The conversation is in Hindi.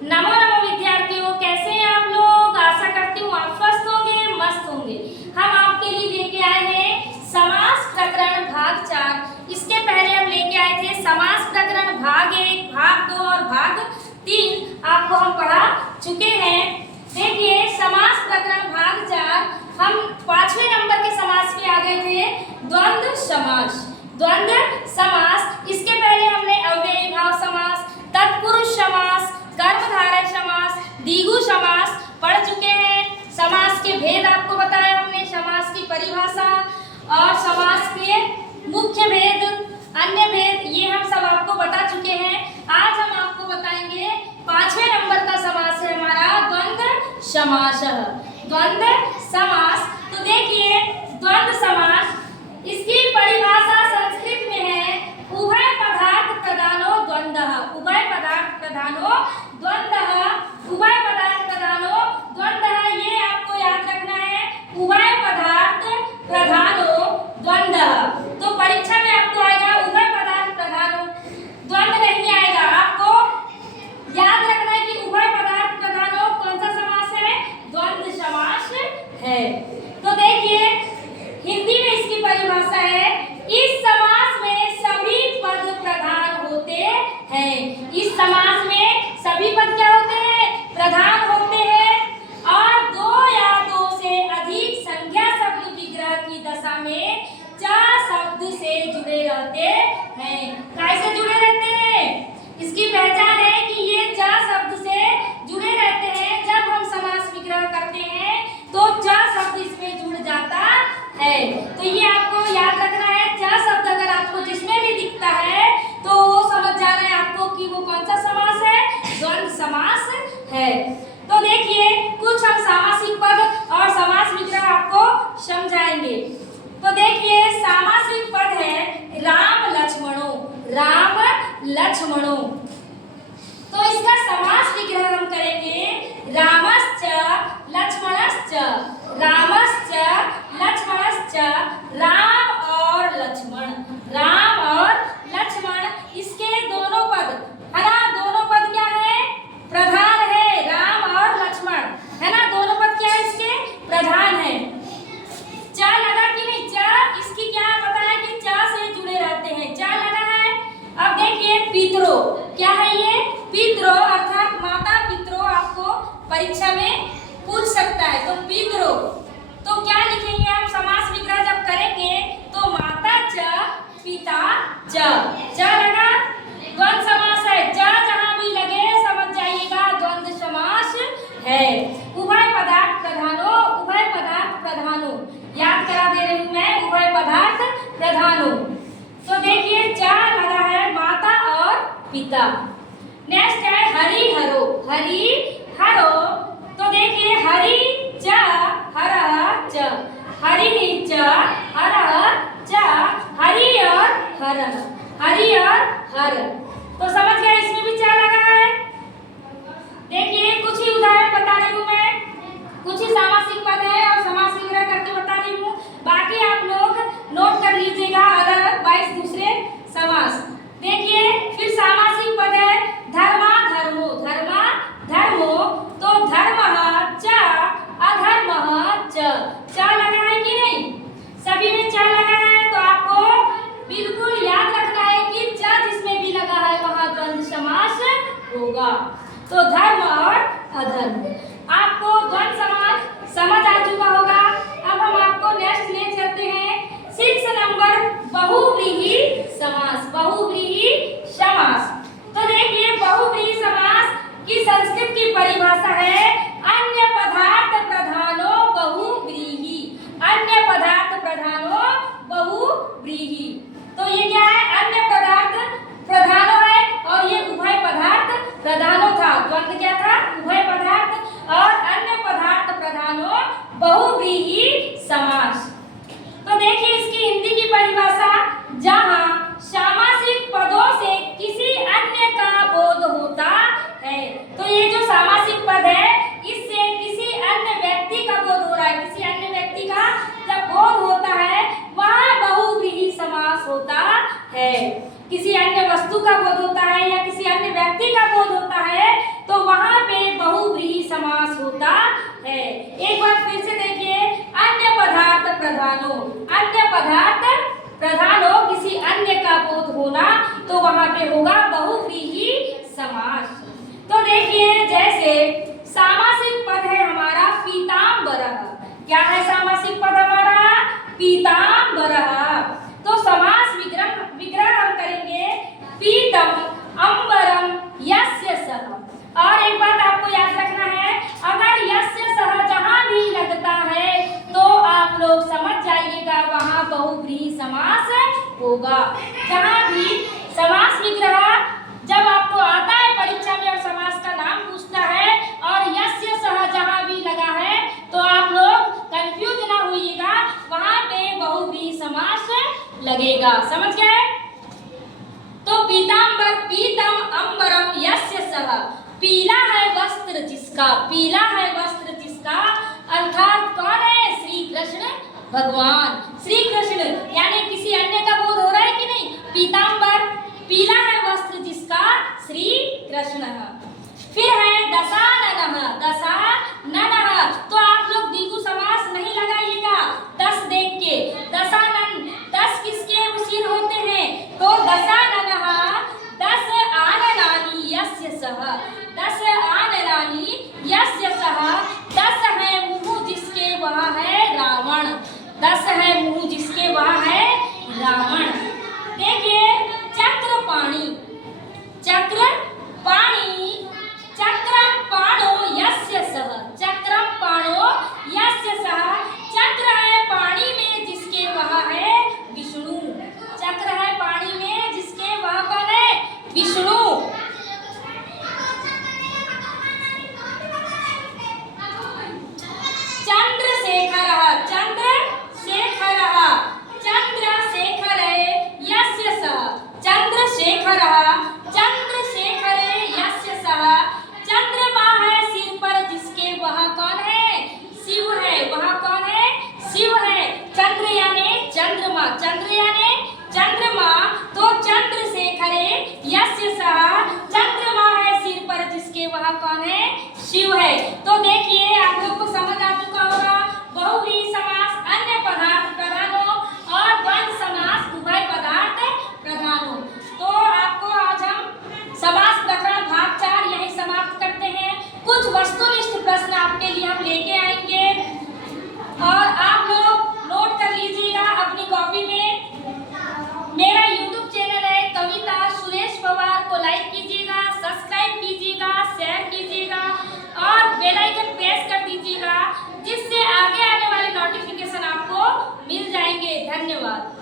नमो नमो विद्यार्थियों, कैसे हैं आप लोग। आशा करती हूँ आप स्वस्थ होंगे, मस्त होंगे। हम आपके लिए लेके आए हैं समास प्रकरण भाग 4। इसके पहले हम लेके आए थे समास प्रकरण भाग 1, भाग 2 और भाग 3। आपको हम पढ़ा चुके हैं। देखिए समास प्रकरण भाग 4 हम 5वें नंबर के समास पे आ गए थे, द्वंद्व समास। द्वंद्व समास, इसके पहले हमने अव्ययी भाव समास, तत्पुरुष समास, कर्मधारय समास, द्विगु समास पढ़ चुके हैं। समास के भेद आपको बताया हमने, समास की परिभाषा और समास के मुख्य भेद, अन्य भेद, ये हम सब आपको बता चुके हैं। आज हम आपको बताएंगे 5वें नंबर का समास है हमारा द्वंद्व समास। द्वंद्व समास, तो देखिए द्वंद्व समास, इसकी परिभाषा संस्कृत में है उभय पदार्थ प्रधानो द्वंद्वः। उभय पदार्थ प्रधानो द्वंद्वः, उभय पदार्थ प्रधानो द्वंद्वः, ये आपको याद रखना है, उभय पदार्थ प्रधानो द्वंद्वः। तो परीक्षा में आपको आएगा उभय पदार्थ प्रधानो, द्वंद्व नहीं आएगा। आपको याद रखना है कि उभय पदार्थ प्रधानो कौन सा समास है, द्वंद्व समास है। तो देखिए हिंदी में इसकी परिभाषा है, इस समास में सभी पद प्रधान होते हैं। इस समास में सभी पद क्या होते हैं, प्रधान होते हैं, और दो या दो से अधिक संज्ञा शब्द विग्रह की दशा में च शब्द से जुड़े रहते हैं। कैसे जुड़े रहते हैं, इसकी पहचान है कि ये च शब्द से जुड़े रहते हैं। जब हम समास विग्रह करते हैं तो च शब्द इसमें जुड़ जाता है। तो ये आपको याद रखना है, च शब्द अगर आपको जिसमें भी दिखता है तो वो समझ जाना है आपको कि वो कौन सा समास है, द्वंद्व समास है। तो देखिए कुछ हम सामासिक पद और समास विग्रह आपको समझाएंगे। तो देखिए सामासिक पद है राम लक्ष्मणों, राम लक्ष्मणों। तो इसका समास विग्रह हम करेंगे रामश्च लक्ष्मणश्च, रामश्च लक्ष्मणश्च, राम और लक्ष्मण, राम और लक्ष्मण, इसके दोनों पद है ना, दोनों पद क्या है, प्रधान है, राम और लक्ष्मण है ना, दोनों पद क्या है इसके, प्रधान है। च लगा कि नहीं, च इसकी क्या पता है कि च से जुड़े रहते हैं, च लगा है। अब देखिए पितरो, क्या है ये, पितरो अर्थात माता पितरो, आपको परीक्षा में पूछ सकता है। तो पितरो, तो क्या लिखेंगे हम समास विग्रह जब करेंगे तो माता च पिता च, च लगा, द्वंद्व समास है, च जहां भी लगे समझ जाइएगा द्वंद्व समास है। उभय पदार्थ प्रधानो, उभय पदार्थ प्रधानो, याद करा दे रही हूं मैं, उभय पदार्थ प्रधानो। तो देखिए च लगा है माता और पिता। नेक्स्ट है हरि हरो, हरि हरो, तो देखिए हरि च हर च, हरि च हर च, हरि और हर, हरि और हर, तो समझ गए इसमें भी च लगा है। देखिए कुछ ही उदाहरण बता रही हूँ मैं, कुछ ही सामासिक पद है और समास विग्रह करके बता रही हूँ, बाकी आप लोग नोट कर लीजिएगा अदरवाइज दूसरे समास। देखिए फिर सामासिक पद है धर्मा धर्मो, धर्मा धर्मो, तो धर्मः च अधर्मः च, च लगा है कि नहीं, सभी में च लगा है। तो आपको बिल्कुल याद रखना है कि च जिसमें भी लगा है वहां द्वंद्व समास होगा। तो धर्म और अधर्म, आपको द्वंद्व समास समझ आ चुका होगा। अब हम आपको नेक्स्ट ले चलते हैं 6 नंबर बहुव्रीहि समास, बहुव्रीहि समास। तो देखिए बहुव्रीहि समास की संस्कृत की परिभाषा है अन्य पदार्थ प्रधानो बहुव्रीहि, अन्य पदार्थ प्रधानो बहुव्रीहि। तो ये क्या है, अन्य पदार्थ प्रधानो है और ये उभय पदार्थ प्रधानो था, द्वंद्व क्या था, उभय पदार्थ और अन्य पदार्थ प्रधानो बहुव्रीहि समास। तो देखिए इसकी हिंदी की परिभाषा, जहां सामासिक पदों से किसी अन्य का बोध होता है। तो ये जो सामासिक पद है इससे किसी अन्य व्यक्ति का बोध हो रहा है, किसी अन्य व्यक्ति का जब बोध होता है वहां बहुव्रीहि समास होता है। किसी अन्य वस्तु का बोध होता है या किसी अन्य व्यक्ति का बोध होता है तो वहां है। एक बार फिर से देखिए, अन्य पदार्थ प्रधानो, अन्य पदार्थ प्रधानो, किसी अन्य का बोध होना तो वहां पे होगा बहुव्रीहि समास। तो देखिए, जैसे सामासिक पद है हमारा पीताम्बरः। क्या है सामासिक पद हमारा? पीताम्बरः। तो समास विग्रह हम करेंगे पीतम अंबरम यस्य सह। और एक बात आपको याद रखना है, अगर यस्य सह जहां भी लगता है तो आप लोग समझ जाइएगा वहां बहुव्रीहि समास होगा। जहां भी समास विग्रह जब आपको आता है परीक्षा में और समास का नाम पूछता है और यस्य सह जहां भी लगा है तो आप लोग कंफ्यूज ना होइएगा, वहां पे बहुव्रीहि समास लगेगा। समझ गए? तो पीतांबर, पीतम अंबरम यस्य सह, पीला है वस्त्र जिसका, पीला है वस्त्र जिसका, अर्थात कौन है? श्री कृष्ण भगवान। श्री कृष्ण यानी किसी अन्य का बोध हो रहा है कि नहीं? पीतांबर, पीला है वस्त्र जिसका, श्री कृष्ण। फिर है दशाननः, दशाननः, तो आप लोग द्विगु समास नहीं लगाइएगा 10 देख के। दशानन 10 किसके उसीर होते हैं? तो दशाननः 10 आननानि यस्य सह, 10 आननानि यस्य सह, 10 है मुंह जिसके वह है रावण, 10 है मुंह जिसके वह है रावण। देखिए, चक्रपाणि, चक्रपाणि, चक्रम पाणो यस्य सह, चक्रम पाणो यस्य सह, चक्र है पानी में जिसके वह है विष्णु, चक्र है पानी में जिसके वह कौन है? विष्णु। चंद्रशेखरः, चंद्रशेखरः, चंद्रशेखरे यस्य सह, चंद्रशेखरः, चंद्रशेखरे यस्य सह, चंद्रमा है सिर पर जिसके वह कौन है? शिव है। वह कौन है? शिव है। चंद्र यानी चंद्रमा, चंद्र यानी चंद्रमा, तो चंद्रशेखरे यस्य सह, चंद्रमा है सिर पर जिसके वह कौन है? शिव है। तो देखिए, आप लोग को समझ आ चुका होगा बहुव्रीहि समास अन्य पदार्थ प्रधानों और द्वंद्व समास उभय पदार्थ प्रधानों। तो आपको आज हम समास प्रकरण भाग 4 यही समाप्त करते हैं। कुछ वस्तुनिष्ठ प्रश्न आपके लिए हम लेके आएंगे और आप लोग नोट कर लीजिएगा अपनी कॉपी में। मेरा YouTube चैनल है कविता सुरेश पवार, को लाइक कीजिएगा, सब्सक्राइब कीजिएगा, शेयर कीजिएगा और बेल आइकन प्रेस कर दीजिएगा, जिससे आगे आने वाले नोटिफिकेशन आपको मिल जाएंगे। धन्यवाद।